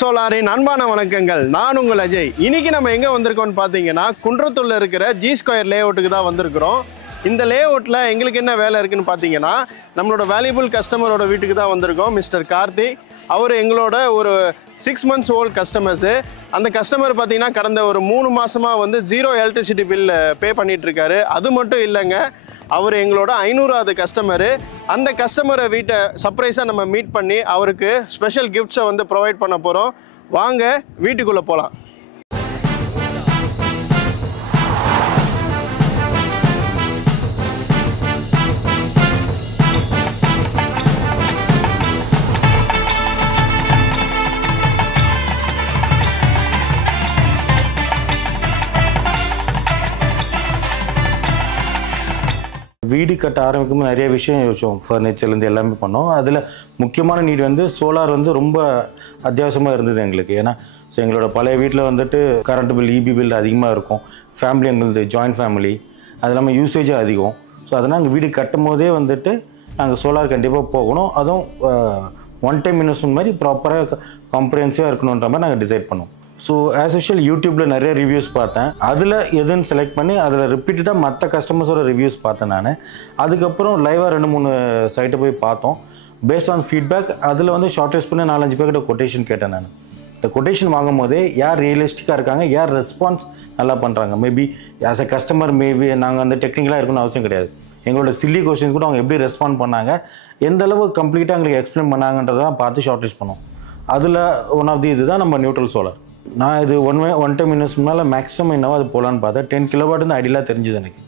சோலாரின் அன்பான வணக்கங்கள். நான் உங்கள் அஜய். இன்னைக்கு நம்ம எங்கே வந்திருக்கோம்னு பார்த்தீங்கன்னா குன்றத்தூரில் இருக்கிற ஜி ஸ்கொயர் லேஅவுட்டுக்கு தான் வந்திருக்கிறோம். இந்த லேஅவுட்டில் எங்களுக்கு என்ன வேலை இருக்குன்னு பார்த்தீங்கன்னா நம்மளோட வேல்யூபிள் கஸ்டமரோட வீட்டுக்கு தான் வந்திருக்கோம். மிஸ்டர் கார்த்திக் அவர் எங்களோட ஒரு 6 months ஓல்ட் கஸ்டமர்ஸு. அந்த கஸ்டமர் பார்த்தீங்கன்னா கடந்த ஒரு 3 மாதமாக வந்து 0 எலக்ட்ரிசிட்டி பில் பே பண்ணிகிட்ருக்காரு. அது மட்டும் இல்லைங்க, அவர் எங்களோட 500வது கஸ்டமரு. அந்த கஸ்டமரை வீட்டை சர்ப்ரைஸாக நம்ம மீட் பண்ணி அவருக்கு ஸ்பெஷல் கிஃப்ட்ஸை வந்து ப்ரொவைட் பண்ண போகிறோம். வாங்க வீட்டுக்குள்ளே போகலாம். வீடு கட்ட ஆரம்பிக்கும் நிறைய விஷயம் யோசிச்சோம். ஃபர்னிச்சர்லேருந்து எல்லாமே பண்ணோம். அதில் முக்கியமான நீட் வந்து சோலார் வந்து ரொம்ப அத்தியாவசியமாக இருந்தது எங்களுக்கு. ஏன்னா எங்களோட பழைய வீட்டில் வந்துட்டு கரண்ட் பில், இபி பில் அதிகமாக இருக்கும். ஃபேமிலி எங்களுது ஜாயின்ட் ஃபேமிலி, அது இல்லாமல் யூசேஜும் அதிகம். ஸோ அதனால் நாங்கள் வீடு கட்டும் போதே வந்துட்டு நாங்கள் சோலார் கண்டிப்பாக போகணும். அதுவும் ஒன் டைம் இன்வெஸ்ட்மெண்ட் மாதிரி ப்ராப்பராக காம்ப்ரிஹென்சிவாக இருக்கணுன்ற மாதிரி நாங்கள் டிசைட் பண்ணோம். ஸோ ஆஸ் யூஷுவல் யூடியூப்பில் நிறைய ரிவ்யூஸ் பார்த்தேன். அதில் எதுன்னு செலக்ட் பண்ணி அதில் ரிப்பீட்டடாக மற்ற கஸ்டமர்ஸோட ரிவ்யூஸ் பார்த்தேன் நான். அதுக்கப்புறம் லைவாக 2-3 சைட்டை போய் பார்த்தோம். பேஸ்ட் ஆன் ஃபீட்பேக் அதில் வந்து ஷார்ட்டேஜ் பண்ணி 4-5 பேர்கிட்ட கொட்டேஷன் கேட்டேன் நான். இந்த கொட்டேஷன் வாங்கும் போதே யார் ரியலிஸ்டிக்காக இருக்காங்க, யார் ரெஸ்பான்ஸ் நல்லா பண்ணுறாங்க. Maybe as a customer maybe நாங்கள் வந்து டெக்னிக்கலாக இருக்கணும்னு அவசியம் கிடையாது. எங்களோட சில்லி கொஸ்டின்ஸ் கூட அவங்க எப்படி ரெஸ்பாண்ட் பண்ணாங்க, எந்த அளவு கம்ப்ளீட்டாக எங்களுக்கு எக்ஸ்பிளைன் பண்ணாங்கன்றதான் பார்த்து ஷார்ட்டேஜ் பண்ணோம். அதில் ஒன் ஆஃப் தி இதுதான் நம்ம நியூட்ரல் சோலார். நான் இது ஒன் டைம் இன்வெஸ்ட்மெண்ட்னால மேக்ஸிமம் என்னவோ அது போகலான்னு பார்த்தேன். 10 கிலோவாட் வந்து ஐடியலாக தெரிஞ்சுது எனக்கு.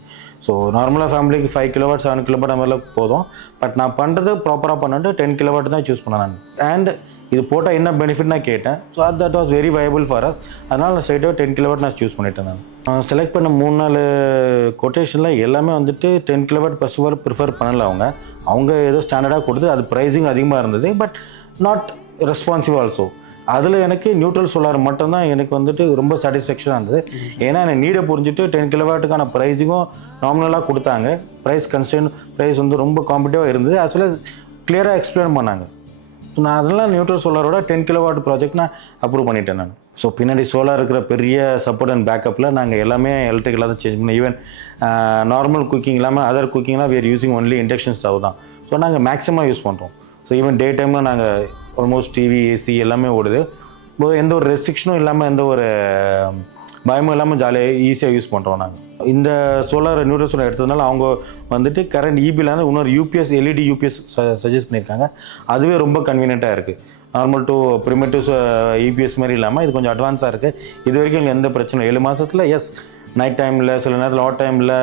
ஸோ நார்மலாக ஃபேமிலிக்கு 5 கிலோவாட் 7 கிலோவாட் அந்த மாதிரிலாம் போதும். பட் நான் பண்ணுறது ப்ராப்பராக பண்ணிட்டு 10 கிலோவாட் தான் சூஸ் பண்ணேன் நான். அண்ட் இது போட்டால் என்ன பெனிஃபிட் நான் கேட்டேன். So that was very viable for us. அதனால் நான் ஸ்ட்ரைட்டாக 10 கிலோவாட் நான் சூஸ் பண்ணிட்டேன். நான் செலக்ட் பண்ண 3-4 கொட்டேஷனில் எல்லாமே வந்துட்டு 10 kilowatt first of all prefer பண்ணலை. அவங்க ஏதோ ஸ்டாண்டர்டாக கொடுத்து அது ப்ரைஸிங் அதிகமாக இருந்தது. But not responsive also. அதில் எனக்கு நியூட்ரல் சோலார் மட்டும்தான் எனக்கு வந்துட்டு ரொம்ப சாட்டிஸ்ஃபேக்ஷனாக இருந்தது. ஏன்னா எனக்கு நீடை புரிஞ்சுட்டு 10 கிலோவாட்டுக்கான ப்ரைஸிங்கும் நார்மலாக கொடுத்தாங்க. ப்ரைஸ் வந்து ரொம்ப காம்படிட்டிவாக இருந்தது. ஆஸ் வெல் கிளியராக எக்ஸ்பிளைன் பண்ணாங்க. நான் அதெல்லாம் நியூட்ரல் சோலாரோட 10 கிலோவாட் ப்ராஜெக்ட் நான் அப்ரூவ் பண்ணிட்டேன் நான். ஸோ பின்னாடி சோலார் இருக்கிற பெரிய சப்போர்ட் அண்ட் பேக்கப்பில் நாங்கள் எல்லாமே எலக்ட்ரிக்கலாக தான் சேஞ்ச் பண்ணோம். ஈவன் நார்மல் குக்கிங் இல்லாமல் அதர் குக்கிங்லாம் we are using only induction stove தான். ஸோ நாங்கள் மேக்ஸிமம் யூஸ் பண்ணுறோம். ஸோ ஈவன் டே டைமில் நாங்கள் ஆல்மோஸ்ட் டிவி, ஏசி எல்லாமே ஓடுது. எந்த ஒரு ரெஸ்ட்ரிக்ஷனும் இல்லாமல், எந்த ஒரு பயமும் இல்லாமல் ஜாலியாக ஈஸியாக யூஸ் பண்ணுறோம் நாங்கள். இந்த சோலார் நியூட்ரல் சோலார் எடுத்ததுனால அவங்க வந்துட்டு கரண்ட் இபிலேருந்து இன்னொரு யூபிஎஸ், எல்இடி யூபிஎஸ் சஜஸ்ட் பண்ணியிருக்காங்க. அதுவே ரொம்ப கன்வீனியண்ட்டாக இருக்குது. நார்மல் டு ப்ரிமேட்டிவ் யூபிஎஸ் மாதிரி இல்லாமல் இது கொஞ்சம் அட்வான்ஸாக இருக்குது. இது வரைக்கும் எங்களுக்கு எந்த பிரச்சனை 7 மாதத்தில் எஸ் நைட் டைமில், சில நேரத்தில் ஹாட் டைமில்,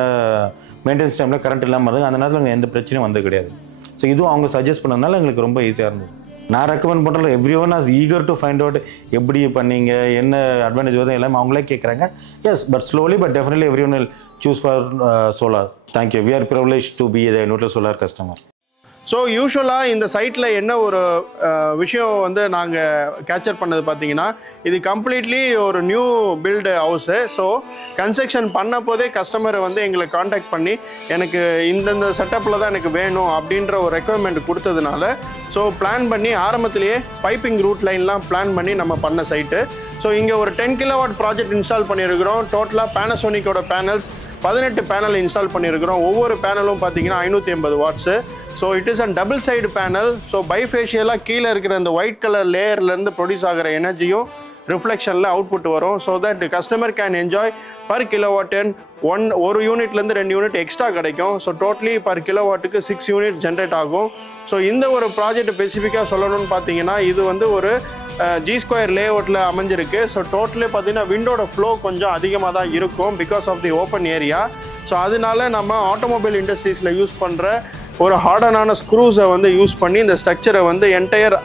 மெயின்டெனன்ஸ் டைமில் கரண்ட் இல்லாமல் இருக்குது. அந்த நேரத்தில் எங்களுக்கு எந்த பிரச்சனையும் வந்து கிடையாது. ஸோ இதுவும் அவங்க சஜஸ்ட் பண்ணதுனால எங்களுக்கு ரொம்ப ஈஸியாக இருந்தது. நான் ரெக்கமெண்ட் பண்ணுறேன். Everyone as eager to find out எப்படி பண்ணீங்க, என்ன அட்வான்டேஜ் வருது எல்லாமே அவங்களே கேட்குறாங்க. Yes, but slowly but definitely everyone will choose for solar. Thank you. We are privilege to be the neutral solar customer. So யூஸ்வலாக இந்த சைட்டில் என்ன ஒரு விஷயம் வந்து நாங்கள் கேப்சர் பண்ணது பார்த்தீங்கன்னா, இது கம்ப்ளீட்லி ஒரு new build house. So construction பண்ண போதே கஸ்டமரை வந்து எங்களை காண்டாக்ட் பண்ணி எனக்கு இந்தந்த செட்டப்பில் தான் எனக்கு வேணும் அப்படின்ற ஒரு ரெக்குவயர்மெண்ட் கொடுத்ததுனால ஸோ பிளான் பண்ணி ஆரம்பத்திலேயே பைப்பிங் ரூட் லைன்லாம் பிளான் பண்ணி நம்ம பண்ண சைட்டு. ஸோ இங்கே ஒரு 10 கிலோவாட் ப்ராஜெக்ட் இன்ஸ்டால் பண்ணியிருக்கிறோம். டோட்டலாக பேனசோனிக்கோட பேனல்ஸ் 18 பேனல் இன்ஸ்டால் பண்ணியிருக்கிறோம். ஒவ்வொரு பேனலும் பார்த்தீங்கன்னா 580 watts. So it is and double side panel. So பைஃபேஷியலாக கீழே இருக்கிற அந்த ஒயிட் கலர் லேயர்லேருந்து ப்ரொடியூஸ் ஆகிற எனர்ஜியும் ரிஃப்ளெக்ஷனில் அவுட்புட் வரும். So that customer can enjoy per kilowatt ஒரு யூனிட்லேருந்து 2 யூனிட் எக்ஸ்ட்ரா கிடைக்கும். ஸோ டோட்டலி பர் கிலோவாட்டுக்கு 6 யூனிட் ஜென்ரேட் ஆகும். ஸோ இந்த ஒரு ப்ராஜெக்ட் ஸ்பெசிஃபிக்காக சொல்லணும்னு பார்த்தீங்கன்னா இது வந்து ஒரு ஜி ஸ்கொயர் லேஅவுட்டில் அமைஞ்சிருக்கு. ஸோ டோட்டலே பார்த்தீங்கன்னா விண்டோட ஃப்ளோ கொஞ்சம் அதிகமாக தான் இருக்கும் because of the open area. So அதனால நம்ம ஆட்டோமொபைல் இண்டஸ்ட்ரீஸில் யூஸ் பண்ணுற ஒரு ஹார்டனான ஸ்க்ரூஸை வந்து யூஸ் பண்ணி இந்த ஸ்ட்ரக்சரை வந்து என்டையர்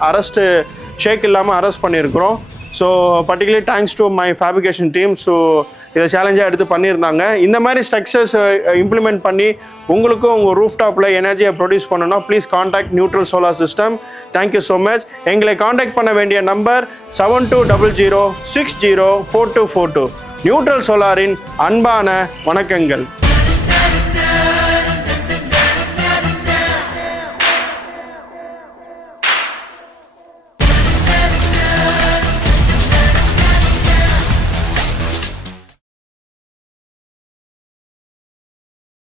ஷேக் இல்லாமல் அரெஸ்ட் பண்ணியிருக்கிறோம். So particularly thanks to my fabrication team. So இதை சேலஞ்சாக எடுத்து பண்ணியிருந்தாங்க. இந்த மாதிரி ஸ்ட்ரக்சர்ஸ் இம்ப்ளிமெண்ட் பண்ணி உங்களுக்கும் உங்கள் ரூஃப் டாப்பில் எனர்ஜியை ப்ரொடியூஸ் பண்ணணும். Please contact neutral solar system. Thank you so much. எங்களை காண்டாக்ட் பண்ண வேண்டிய நம்பர் 7200604242. நியூட்ரல் சோலாரின் அன்பான வணக்கங்கள்.